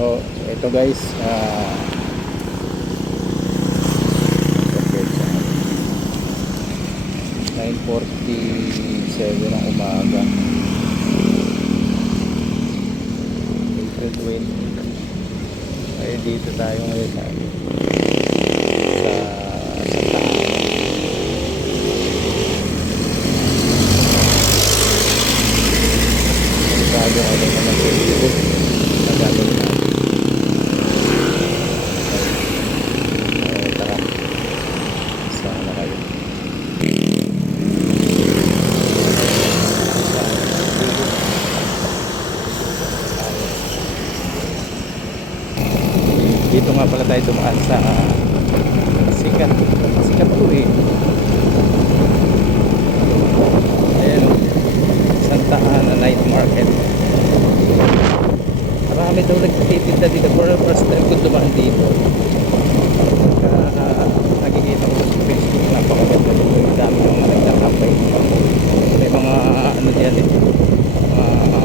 Oh, ito guys, 9:47 ng umaga, April 20. Ay, dito tayo ngayon sa bago ano naman Facebook na gagawin natin. Tara, sana kayo. Dito nga pala tayo dumaan sa sikat po eh. Ayan, Santa Ana Night Market. Marami daw nagtitinda dito. For the first time ko dumaan dito. Nakikita ko sa Facebook, napakaganda dito. Madami ng mga nagkakapay. May mga ano diyan eh, mga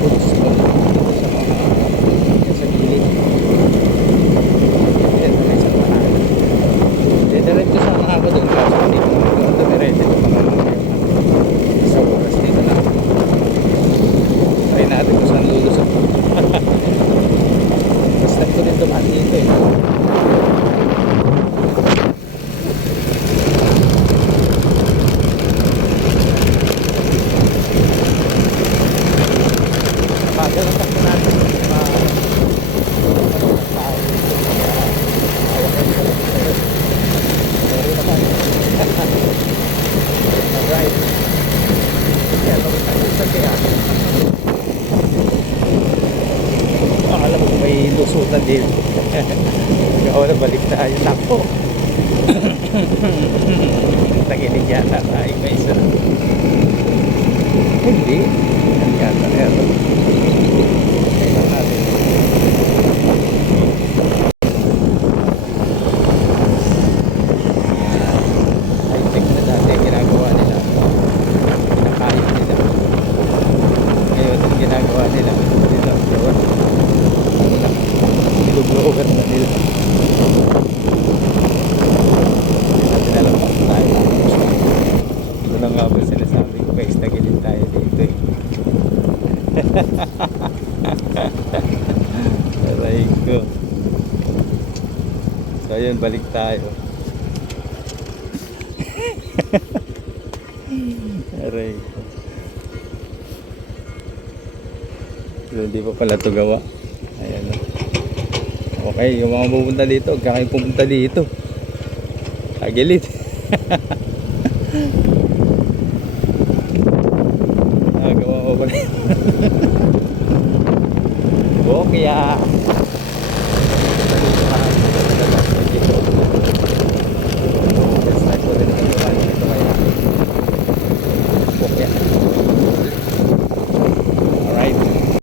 foods stall dito sa mga sa gilid. Ayan, may Santa Ana. Diretso sana ako doon kasi hindi ko doon dumiretso yung mga sa oras dito na. Try natin kung saan lulusot. Basta ko rin dumaan dito eh. Bagal ang takbo natin. Alright. Akala mo may lusutan din. Wala, balik tayo. Takbo. Taginig yata tayo may isa. Hindi. Yan yata. Ito natin. High-tech na dati ginagawa nila. Kinakain nila. Ngayon ang ginagawa nila. Iluglogan na nila. Natin alam pa tayo. Ito na nga ba sinasabi ko guys, nagilid tayo dito eh. Aray ko. So ayun, balik tayo. Aray ko. So, hindi pa pala ito gawa. Ayan o. Okay, yung mga pupunta dito, huwag ka kayo pupunta dito. Kagilid. Nagawa ko pala. Okay ah.